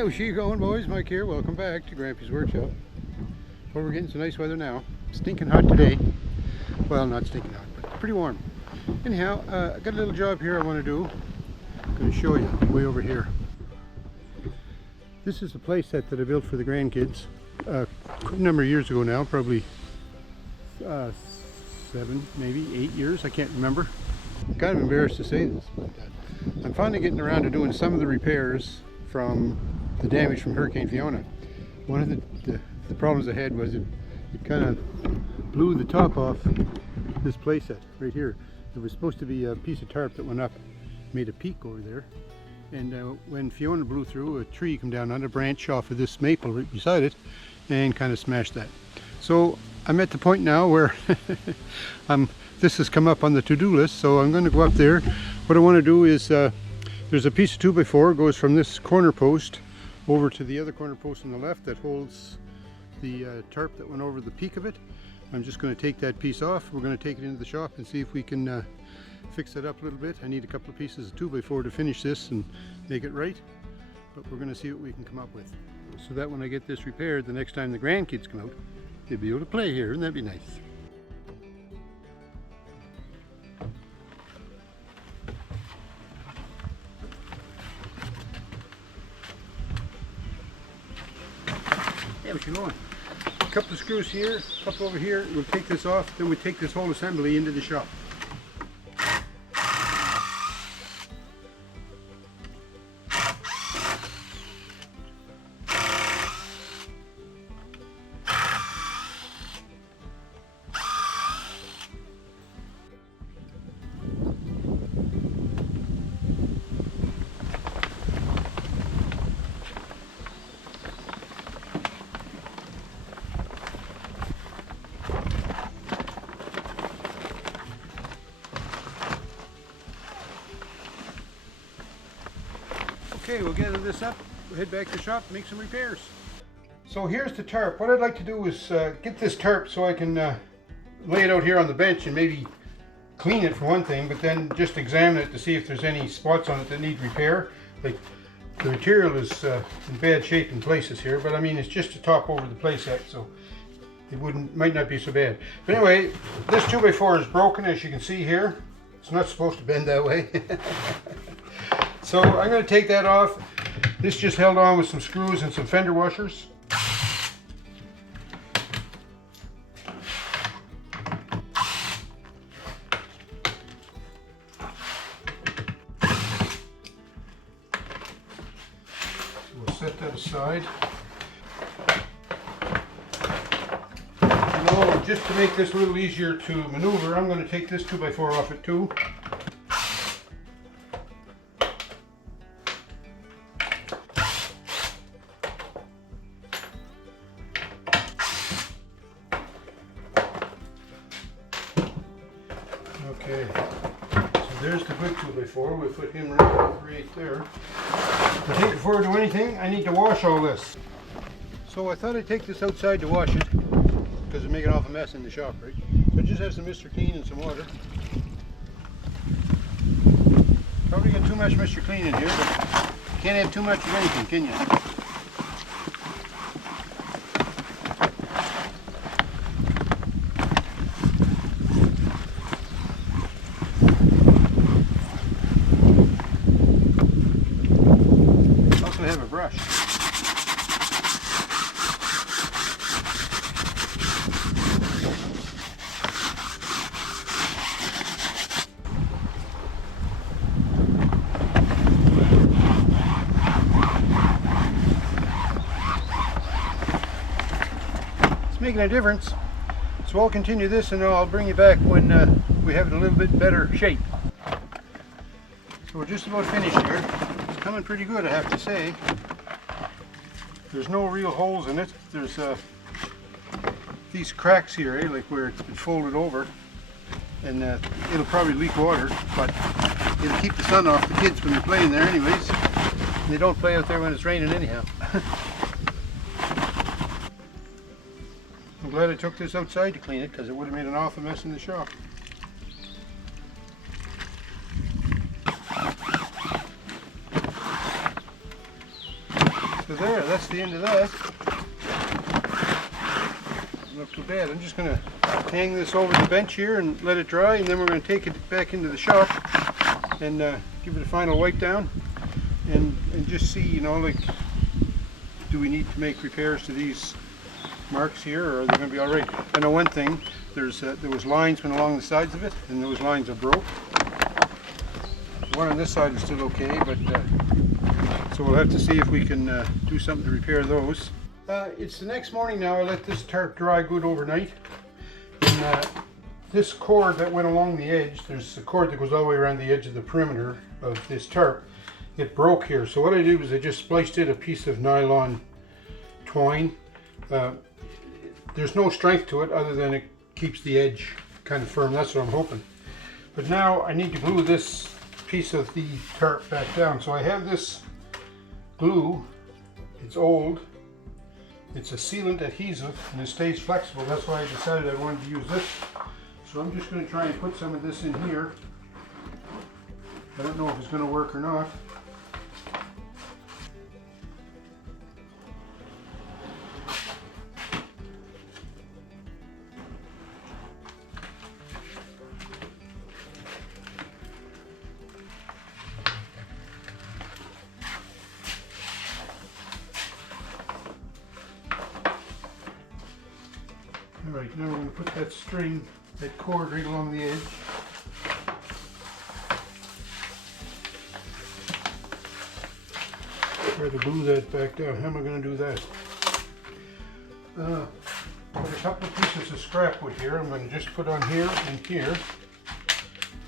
How's she going, boys? Mike here. Welcome back to Grampie's workshop. Well, we're getting some nice weather now. Stinking hot today. Well, not stinking hot, but pretty warm. Anyhow, I got a little job here I want to do. I'm going to show you way over here. This is a playset that I built for the grandkids a number of years ago now, probably 7, maybe 8 years. I can't remember. I'm kind of embarrassed to say this, but I'm finally getting around to doing some of the repairs from the damage from Hurricane Fiona. One of the problems I had was it kind of blew the top off this playset right here. There was supposed to be a piece of tarp that went up, made a peak over there, and when Fiona blew through, a tree came down on a branch off of this maple right beside it and kind of smashed that. So I'm at the point now where this has come up on the to-do list, so I'm going to go up there. What I want to do is there's a piece of 2x4 goes from this corner post over to the other corner post on the left that holds the tarp that went over the peak of it. I'm just going to take that piece off. We're going to take it into the shop and see if we can fix it up a little bit. I need a couple of pieces of 2x4 to finish this and make it right, but we're going to see what we can come up with, so that when I get this repaired, the next time the grandkids come out, they'll be able to play here. Wouldn't that be nice? Yeah, what you going? A couple of screws here, a couple over here. We'll take this off, then we take this whole assembly into the shop. Okay, we'll gather this up, we'll head back to the shop, make some repairs. So here's the tarp. What I'd like to do is get this tarp so I can lay it out here on the bench and maybe clean it for one thing, but then just examine it to see if there's any spots on it that need repair. Like, the material is in bad shape in places here, but I mean, it's just a top over the playset, so it might not be so bad. But anyway, this 2x4 is broken, as you can see here. It's not supposed to bend that way. So I'm going to take that off. This just held on with some screws and some fender washers. We'll set that aside. Now, just to make this a little easier to maneuver, I'm going to take this 2x4 off it too. Okay, so there's the good 2x4. We'll put him right there. To take it forward to anything, I need to wash all this. So I thought I'd take this outside to wash it, because it'd make an awful mess in the shop, right? So I just have some Mr. Clean and some water. Probably got too much Mr. Clean in here, but you can't have too much of anything, can you? Have a brush. It's making a difference. So I'll continue this and I'll bring you back when we have it in a little bit better shape. So we're just about finished here. Coming pretty good, I have to say. There's no real holes in it. There's these cracks here, like where it's been folded over, and it'll probably leak water, but it'll keep the sun off the kids when they're playing there anyways. And they don't play out there when it's raining anyhow. I'm glad I took this outside to clean it, because it would have made an awful mess in the shop. So that's the end of that. Not too bad. I'm just going to hang this over the bench here and let it dry, and then we're going to take it back into the shop and give it a final wipe down and just see, you know, like, do we need to make repairs to these marks here, or are they going to be all right? I know one thing, there was lines went along the sides of it, and those lines are broke. The one on this side is still okay, but so we'll have to see if we can do something to repair those. It's the next morning now. I let this tarp dry good overnight. And this cord that went along the edge, there's a cord that goes all the way around the edge of the perimeter of this tarp. It broke here. So what I did was I just spliced in a piece of nylon twine. There's no strength to it other than it keeps the edge kind of firm. That's what I'm hoping. But now I need to glue this piece of the tarp back down. So I have this glue. It's old. It's a sealant adhesive and it stays flexible. That's why I decided I wanted to use this. So I'm just going to try and put some of this in here. I don't know if it's going to work or not. Alright, now we're going to put that string, that cord right along the edge. Try to glue that back down. How am I going to do that? Put a couple of pieces of scrap wood here. I'm going to just put on here and here.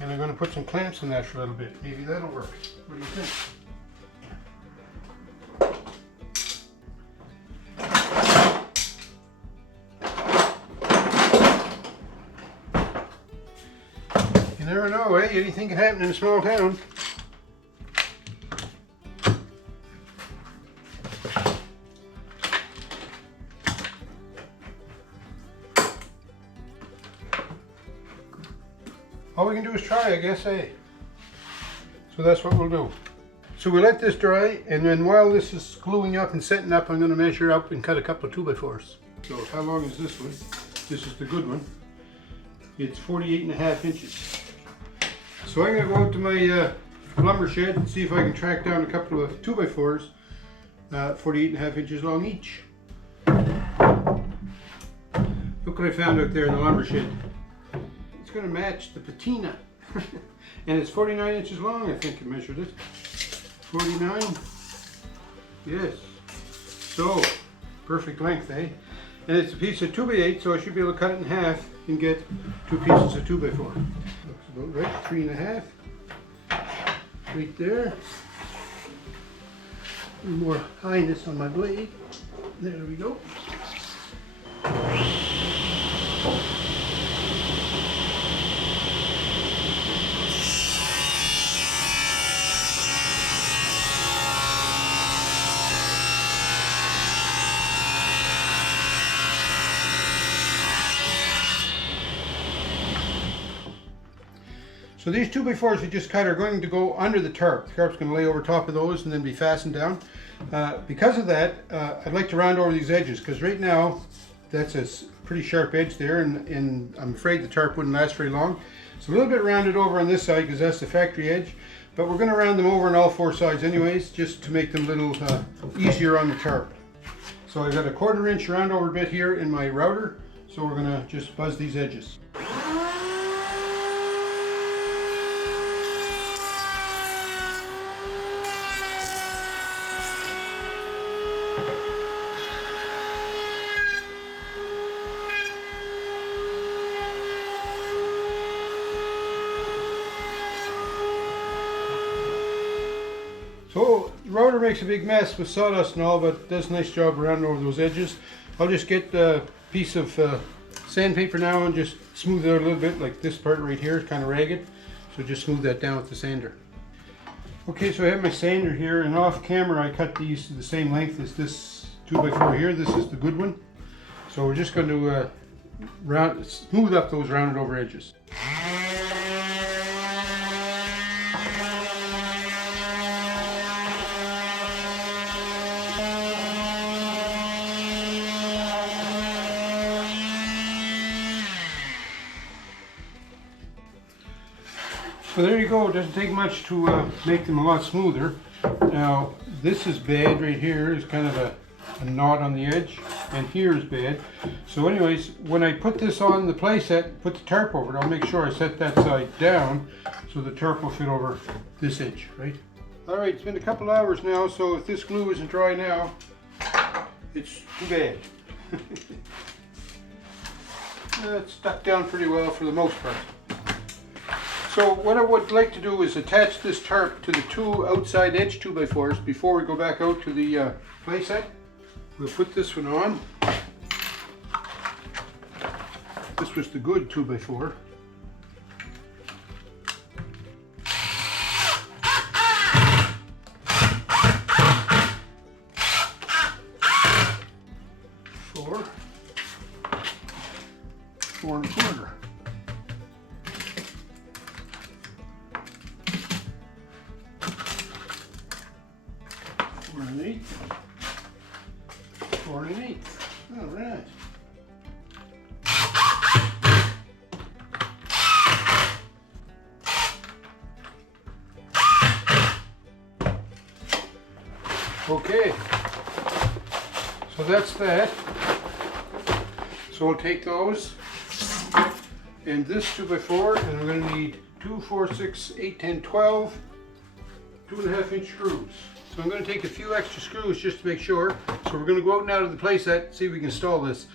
And I'm going to put some clamps in that for a little bit. Maybe that'll work. What do you think? You never know, eh? Anything can happen in a small town. All we can do is try, I guess, eh? So that's what we'll do. So we let this dry, and then while this is gluing up and setting up, I'm going to measure up and cut a couple of 2x4s. So how long is this one? This is the good one. It's 48.5 inches. So I'm going to go out to my lumber shed and see if I can track down a couple of 2x4s, 48.5 inches long each. Look what I found out there in the lumber shed. It's going to match the patina. And it's 49 inches long, I think I measured it. 49. Yes. So, perfect length, eh? And it's a piece of 2x8, so I should be able to cut it in half and get 2 pieces of 2x4. Looks about right, 3.5. Right there. A little more highness on my blade. There we go. So these 2x4s we just cut are going to go under the tarp. The tarp's going to lay over top of those and then be fastened down. Because of that, I'd like to round over these edges, because right now that's a pretty sharp edge there, and I'm afraid the tarp wouldn't last very long. It's a little bit rounded over on this side because that's the factory edge, but we're going to round them over on all 4 sides anyways, just to make them a little easier on the tarp. So I've got a 1/4 inch round over bit here in my router, so we're going to just buzz these edges. So the router makes a big mess with sawdust and all, but it does a nice job rounding over those edges. I'll just get a piece of sandpaper now and just smooth it out a little bit, like this part right here is kind of ragged. So just smooth that down with the sander. Okay, so I have my sander here, and off camera I cut these to the same length as this 2x4 here. This is the good one. So we're just going to smooth up those rounded over edges. So there you go. It doesn't take much to make them a lot smoother. Now this is bad right here. It's kind of a knot on the edge, and here is bad. So anyways, when I put this on the playset, put the tarp over it, I'll make sure I set that side down so the tarp will fit over this edge, right? Alright, it's been a couple hours now, so if this glue isn't dry now, it's too bad. It's stuck down pretty well for the most part. So what I would like to do is attach this tarp to the two outside edge 2x4s before we go back out to the playset. We'll put this one on. This was the good 2x4. Four and a quarter. 4 1/8. 4 1/8. All right. Okay. So that's that. So we'll take those and this 2x4, and we're going to need 2, 4, 6, 8, 10, 12 2.5-inch screws. So I'm going to take a few extra screws just to make sure. So we're going to go out now to the playset, see if we can install this.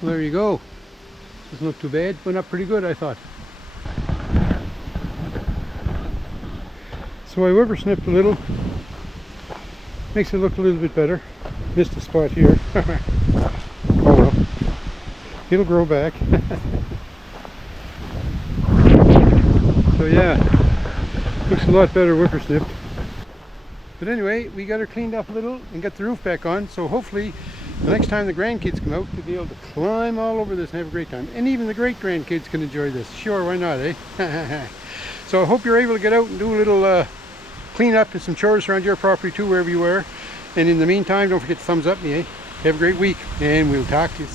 Well, there you go. Doesn't look too bad. Went up pretty good, I thought. So I whippersnipped a little. Makes it look a little bit better. Missed a spot here. Oh well. It'll grow back. So yeah, looks a lot better whippersnipped. But anyway, we got her cleaned up a little and got the roof back on, so hopefully the next time the grandkids come out, they'll be able to climb all over this and have a great time. And even the great-grandkids can enjoy this. Sure, why not, eh? So I hope you're able to get out and do a little clean up and some chores around your property too, wherever you are. And in the meantime, don't forget to thumbs up me, eh? Have a great week, and we'll talk to you.